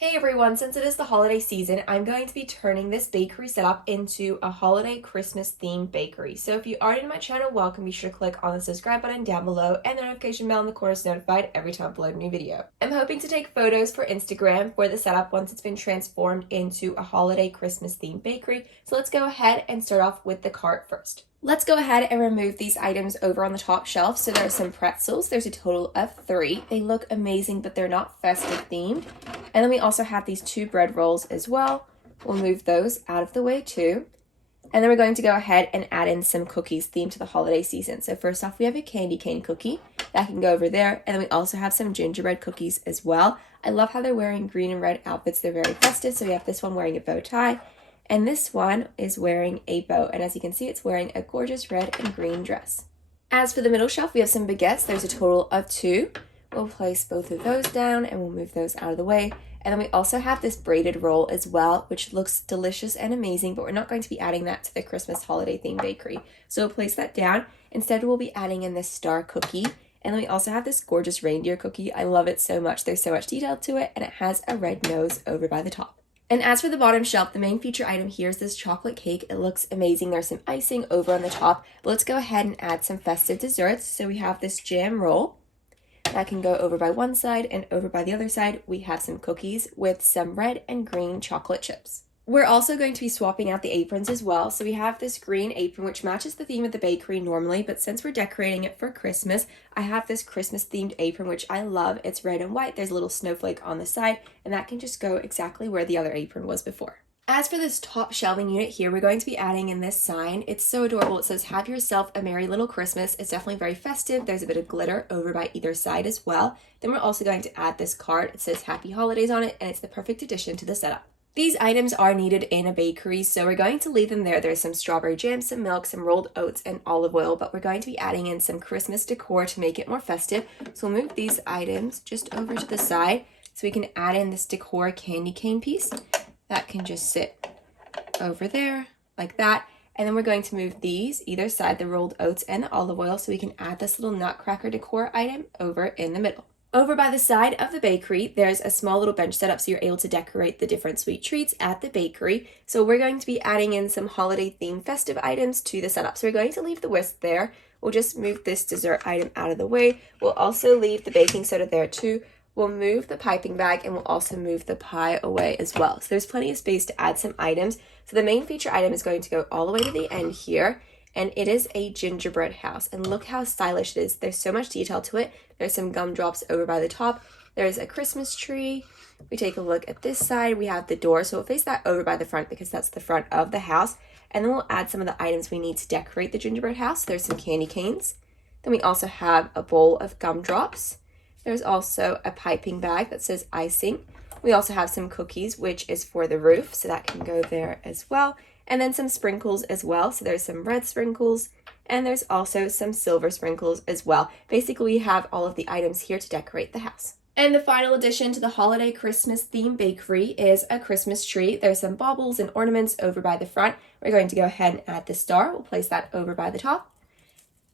Hey everyone, since it is the holiday season, I'm going to be turning this bakery setup into a holiday Christmas themed bakery. So if you aren't in my channel, welcome. Be sure to click on the subscribe button down below and the notification bell in the corner so notified every time I upload a new video. I'm hoping to take photos for Instagram for the setup once it's been transformed into a holiday Christmas themed bakery. So let's go ahead and start off with the cart first. Let's go ahead and remove these items over on the top shelf. So there are some pretzels. There's a total of 3. They look amazing, but they're not festive themed. And then we also have these 2 bread rolls as well. We'll move those out of the way too. And then we're going to go ahead and add in some cookies themed to the holiday season. So first off, we have a candy cane cookie that can go over there. And then we also have some gingerbread cookies as well. I love how they're wearing green and red outfits. They're very festive. So we have this one wearing a bow tie. And this one is wearing a bow. And as you can see, it's wearing a gorgeous red and green dress. As for the middle shelf, we have some baguettes. There's a total of 2. We'll place both of those down and we'll move those out of the way. And then we also have this braided roll as well, which looks delicious and amazing, but we're not going to be adding that to the Christmas holiday themed bakery. So we'll place that down. Instead, we'll be adding in this star cookie. And then we also have this gorgeous reindeer cookie. I love it so much. There's so much detail to it, and it has a red nose over by the top. And as for the bottom shelf, the main feature item here is this chocolate cake. It looks amazing. There's some icing over on the top. But let's go ahead and add some festive desserts. So we have this jam roll that can go over by one side, and over by the other side, we have some cookies with some red and green chocolate chips. We're also going to be swapping out the aprons as well. So we have this green apron, which matches the theme of the bakery normally, but since we're decorating it for Christmas, I have this Christmas themed apron, which I love. It's red and white. There's a little snowflake on the side, and that can just go exactly where the other apron was before. As for this top shelving unit here, we're going to be adding in this sign. It's so adorable. It says, "Have yourself a merry little Christmas." It's definitely very festive. There's a bit of glitter over by either side as well. Then we're also going to add this card. It says "Happy Holidays" on it, and it's the perfect addition to the setup. These items are needed in a bakery, so we're going to leave them there. There's some strawberry jam, some milk, some rolled oats, and olive oil, but we're going to be adding in some Christmas decor to make it more festive. So we'll move these items just over to the side so we can add in this decor candy cane piece. That can just sit over there like that. And then we're going to move these either side, the rolled oats and the olive oil, so we can add this little nutcracker decor item over in the middle. Over by the side of the bakery, there's a small little bench set up so you're able to decorate the different sweet treats at the bakery. So we're going to be adding in some holiday themed festive items to the setup. So we're going to leave the whisk there. We'll just move this dessert item out of the way. We'll also leave the baking soda there too. We'll move the piping bag, and we'll also move the pie away as well. So there's plenty of space to add some items. So the main feature item is going to go all the way to the end here, and it is a gingerbread house. And look how stylish it is. There's so much detail to it. There's some gumdrops over by the top. There's a Christmas tree. We take a look at this side. We have the door, so we'll face that over by the front because that's the front of the house. And then we'll add some of the items we need to decorate the gingerbread house. There's some candy canes. Then we also have a bowl of gumdrops. There's also a piping bag that says icing. We also have some cookies, which is for the roof, so that can go there as well. And then some sprinkles as well. So there's some red sprinkles, and there's also some silver sprinkles as well. Basically, we have all of the items here to decorate the house. And the final addition to the holiday Christmas theme bakery is a Christmas tree. There's some baubles and ornaments over by the front. We're going to go ahead and add the star. We'll place that over by the top.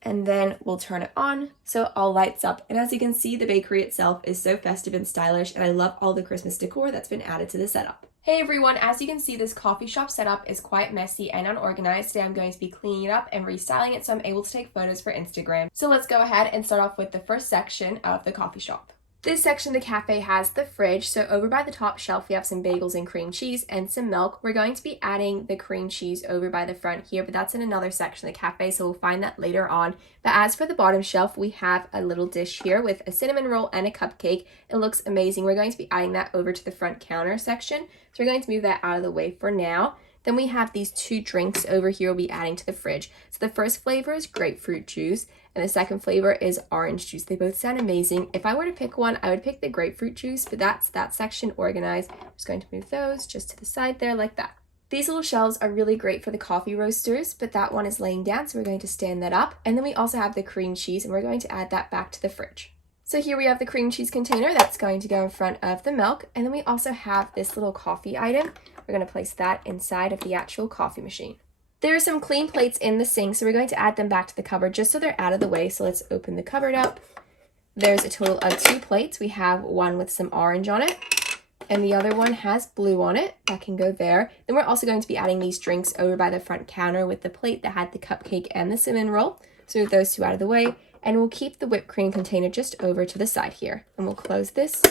And then we'll turn it on so it all lights up. And as you can see, the bakery itself is so festive and stylish, and I love all the Christmas decor that's been added to the setup. Hey everyone, as you can see, this coffee shop setup is quite messy and unorganized. Today I'm going to be cleaning it up and restyling it so I'm able to take photos for Instagram. So let's go ahead and start off with the first section of the coffee shop. This section of the cafe has the fridge, so over by the top shelf we have some bagels and cream cheese and some milk. We're going to be adding the cream cheese over by the front here, but that's in another section of the cafe, so we'll find that later on. But as for the bottom shelf, we have a little dish here with a cinnamon roll and a cupcake. It looks amazing. We're going to be adding that over to the front counter section, so we're going to move that out of the way for now. Then we have these 2 drinks over here we'll be adding to the fridge. So the first flavor is grapefruit juice, and the second flavor is orange juice. They both sound amazing. If I were to pick one, I would pick the grapefruit juice, but that's that section organized. I'm just going to move those just to the side there like that. These little shelves are really great for the coffee roasters, but that one is laying down, so we're going to stand that up. And then we also have the cream cheese, and we're going to add that back to the fridge. So here we have the cream cheese container that's going to go in front of the milk, and then we also have this little coffee item. We're going to place that inside of the actual coffee machine. There are some clean plates in the sink, so we're going to add them back to the cupboard just so they're out of the way. So let's open the cupboard up. There's a total of 2 plates. We have one with some orange on it, and the other one has blue on it. That can go there. Then we're also going to be adding these drinks over by the front counter with the plate that had the cupcake and the cinnamon roll. So move those two out of the way, and we'll keep the whipped cream container just over to the side here. And we'll close this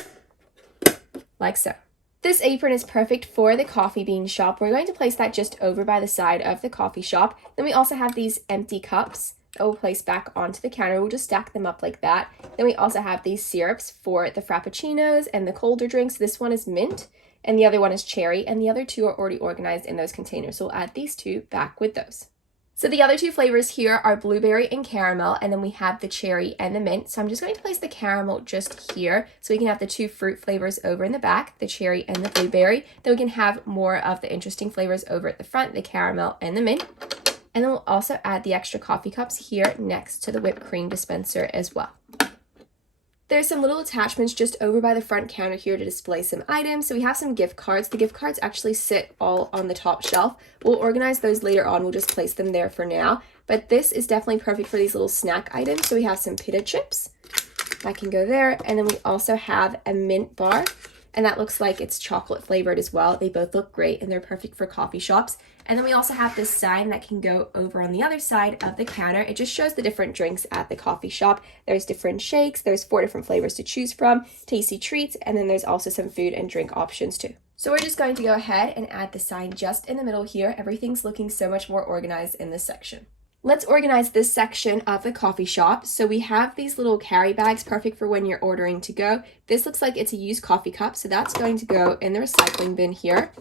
like so. This apron is perfect for the coffee bean shop. We're going to place that just over by the side of the coffee shop. Then we also have these empty cups that we'll place back onto the counter. We'll just stack them up like that. Then we also have these syrups for the frappuccinos and the colder drinks. This one is mint and the other one is cherry, and the other two are already organized in those containers. So we'll add these two back with those. So the other two flavors here are blueberry and caramel, and then we have the cherry and the mint. So I'm just going to place the caramel just here so we can have the two fruit flavors over in the back, the cherry and the blueberry. Then we can have more of the interesting flavors over at the front, the caramel and the mint. And then we'll also add the extra coffee cups here next to the whipped cream dispenser as well. There's some little attachments just over by the front counter here to display some items. So we have some gift cards. The gift cards actually sit all on the top shelf. We'll organize those later on. We'll just place them there for now. But this is definitely perfect for these little snack items. So we have some pita chips. That can go there. And then we also have a mint bar. And that looks like it's chocolate flavored as well. They both look great and they're perfect for coffee shops. And then we also have this sign that can go over on the other side of the counter. It just shows the different drinks at the coffee shop. There's different shakes. There's 4 different flavors to choose from, tasty treats, and then there's also some food and drink options too. So we're just going to go ahead and add the sign just in the middle here. Everything's looking so much more organized in this section. Let's organize this section of the coffee shop. So we have these little carry bags, perfect for when you're ordering to go. This looks like it's a used coffee cup, so that's going to go in the recycling bin here.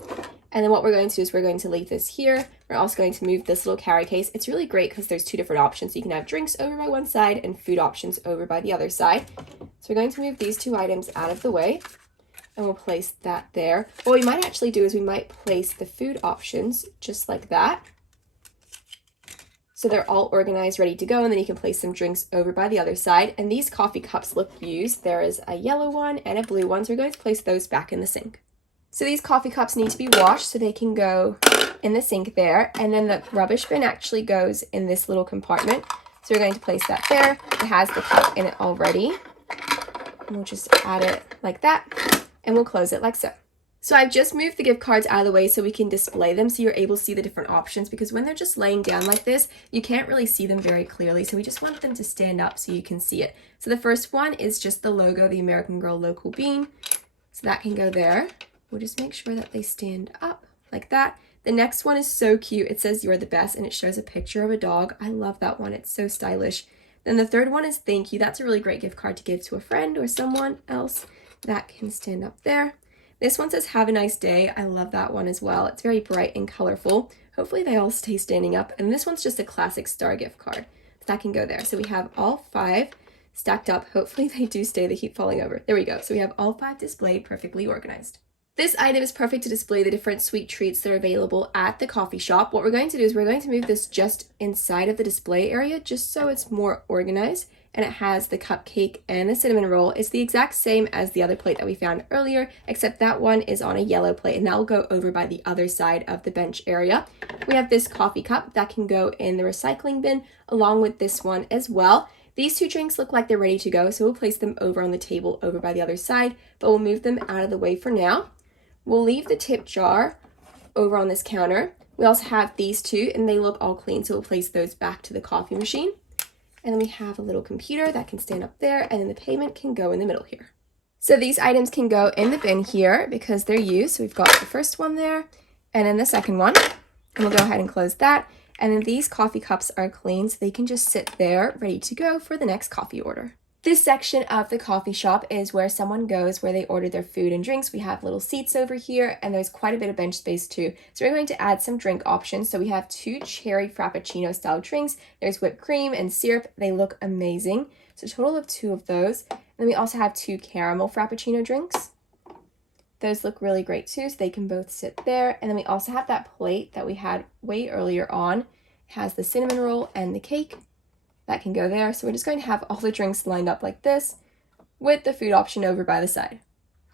And then what we're going to do is we're going to leave this here. We're also going to move this little carry case. It's really great because there's 2 different options. You can have drinks over by one side and food options over by the other side. So we're going to move these 2 items out of the way, and we'll place that there. What we might actually do is we might place the food options just like that. So they're all organized, ready to go, and then you can place some drinks over by the other side. And these coffee cups look used. There is a yellow one and a blue one, so we're going to place those back in the sink. So these coffee cups need to be washed so they can go in the sink there. And then the rubbish bin actually goes in this little compartment. So we're going to place that there. It has the cup in it already. And we'll just add it like that, and we'll close it like so. So I've just moved the gift cards out of the way so we can display them so you're able to see the different options, because when they're just laying down like this, you can't really see them very clearly. So we just want them to stand up so you can see it. So the first one is just the logo, the American Girl Local Bean. So that can go there. We'll just make sure that they stand up like that. The next one is so cute. It says "You're the best," and it shows a picture of a dog. I love that one. It's so stylish. Then the third one is "Thank you." That's a really great gift card to give to a friend or someone else. That can stand up there. This one says "Have a nice day." I love that one as well. It's very bright and colorful. Hopefully they all stay standing up. And this one's just a classic star gift card. That can go there. So we have all 5 stacked up. Hopefully they do stay. They keep falling over. There we go. So we have all 5 displayed, perfectly organized. This item is perfect to display the different sweet treats that are available at the coffee shop. What we're going to do is we're going to move this just inside of the display area just so it's more organized. And it has the cupcake and the cinnamon roll. It's the exact same as the other plate that we found earlier, except that one is on a yellow plate, and that will go over by the other side of the bench area. We have this coffee cup that can go in the recycling bin along with this one as well. These 2 drinks look like they're ready to go, so we'll place them over on the table over by the other side, but we'll move them out of the way for now. We'll leave the tip jar over on this counter. We also have these 2, and they look all clean, so we'll place those back to the coffee machine. And then we have a little computer that can stand up there, and then the payment can go in the middle here. So these items can go in the bin here because they're used. So we've got the first one there, and then the second one. And we'll go ahead and close that. And then these coffee cups are clean, so they can just sit there ready to go for the next coffee order. This section of the coffee shop is where someone goes where they order their food and drinks. We have little seats over here, and there's quite a bit of bench space too. So we're going to add some drink options. So we have 2 cherry frappuccino style drinks. There's whipped cream and syrup. They look amazing. So a total of 2 of those. And then we also have 2 caramel frappuccino drinks. Those look really great too, so they can both sit there. And then we also have that plate that we had way earlier on. It has the cinnamon roll and the cake. That can go there. So we're just going to have all the drinks lined up like this with the food option over by the side.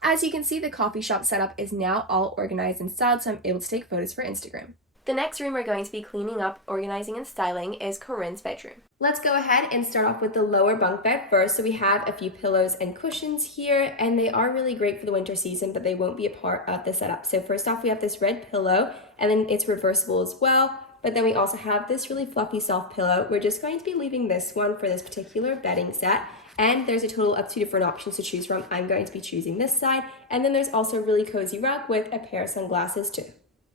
As you can see, the coffee shop setup is now all organized and styled, so I'm able to take photos for Instagram. The next room we're going to be cleaning up, organizing, and styling is Corinne's bedroom. Let's go ahead and start off with the lower bunk bed first. So we have a few pillows and cushions here, and they are really great for the winter season, but they won't be a part of the setup. So first off, we have this red pillow, and then it's reversible as well. But then we also have this really fluffy soft pillow. We're just going to be leaving this one for this particular bedding set. And there's a total of 2 different options to choose from. I'm going to be choosing this side. And then there's also a really cozy rug with a pair of sunglasses too.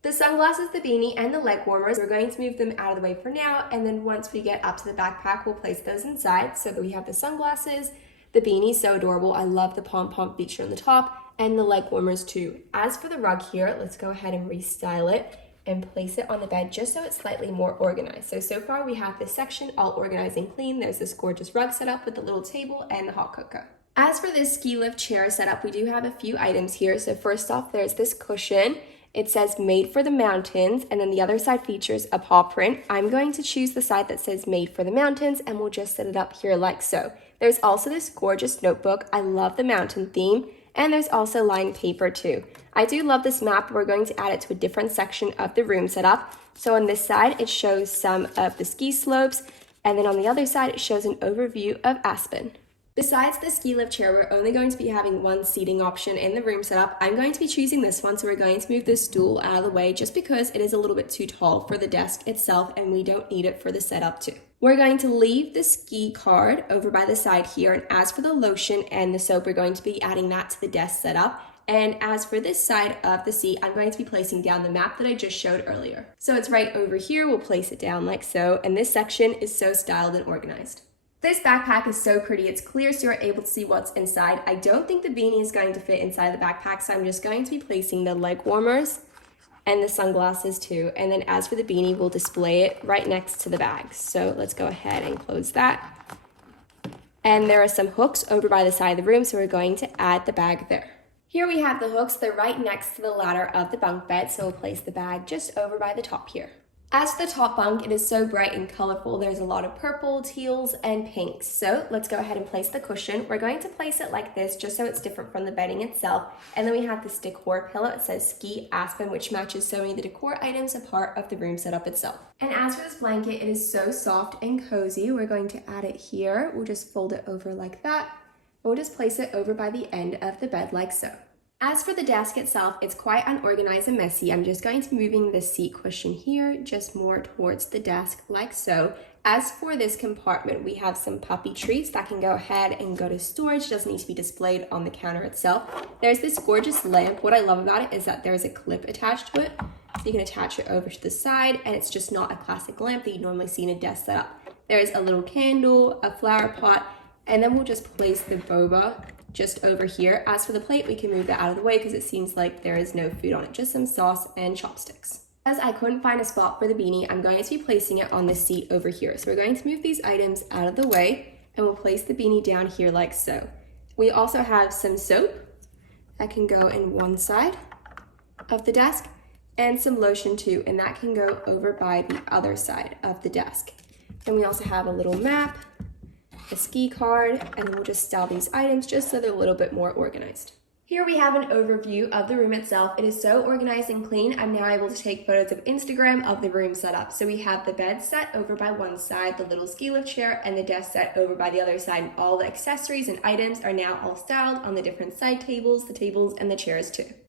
The sunglasses, the beanie, and the leg warmers, we're going to move them out of the way for now, and then once we get up to the backpack, we'll place those inside. So that we have the sunglasses, the beanie, so adorable. I love the pom-pom feature on the top, and the leg warmers too. As for the rug here, let's go ahead and restyle it and place it on the bed just so it's slightly more organized. So far we have this section all organized and clean. There's this gorgeous rug set up with the little table and the hot cocoa. As for this ski lift chair setup, we do have a few items here. So first off, there's this cushion. It says made for the mountains, and then the other side features a paw print. I'm going to choose the side that says made for the mountains, and we'll just set it up here like so. There's also this gorgeous notebook. I love the mountain theme, and there's also lined paper too. I do love this map. We're going to add it to a different section of the room setup. So on this side, it shows some of the ski slopes, and then on the other side, it shows an overview of Aspen. Besides the ski lift chair, we're only going to be having one seating option in the room setup. I'm going to be choosing this one, so we're going to move this stool out of the way just because it is a little bit too tall for the desk itself and we don't need it for the setup too. We're going to leave the ski card over by the side here, and as for the lotion and the soap, we're going to be adding that to the desk setup. And as for this side of the seat, I'm going to be placing down the map that I just showed earlier. So it's right over here. We'll place it down like so, and this section is so styled and organized. This backpack is so pretty. It's clear so you're able to see what's inside. I don't think the beanie is going to fit inside the backpack, so I'm just going to be placing the leg warmers and the sunglasses too. And then as for the beanie, we'll display it right next to the bag. So let's go ahead and close that. And there are some hooks over by the side of the room, so we're going to add the bag there. Here we have the hooks. They're right next to the ladder of the bunk bed, so we'll place the bag just over by the top here. As for the top bunk, it is so bright and colorful. There's a lot of purple, teals, and pinks. So let's go ahead and place the cushion. We're going to place it like this just so it's different from the bedding itself. And then we have this decor pillow. It says Ski Aspen, which matches so many of the decor items a part of the room setup itself. And as for this blanket, it is so soft and cozy. We're going to add it here. We'll just fold it over like that. We'll just place it over by the end of the bed like so. As for the desk itself, it's quite unorganized and messy. I'm just going to be moving the seat cushion here just more towards the desk like so. As for this compartment, we have some puppy treats that can go ahead and go to storage. It doesn't need to be displayed on the counter itself. There's this gorgeous lamp. What I love about it is that there's a clip attached to it. So you can attach it over to the side, and it's just not a classic lamp that you normally see in a desk setup. There's a little candle, a flower pot, and then we'll just place the boba just over here. As for the plate, we can move that out of the way because it seems like there is no food on it, just some sauce and chopsticks. As I couldn't find a spot for the beanie, I'm going to be placing it on the seat over here. So we're going to move these items out of the way, and we'll place the beanie down here like so. We also have some soap that can go in one side of the desk, and some lotion too, and that can go over by the other side of the desk. And we also have a little map, a ski card, and then we'll just style these items just so they're a little bit more organized. Here we have an overview of the room itself. It is so organized and clean. I'm now able to take photos of Instagram of the room setup. So we have the bed set over by one side, the little ski lift chair, and the desk set over by the other side. And all the accessories and items are now all styled on the different side tables, the tables, and the chairs too.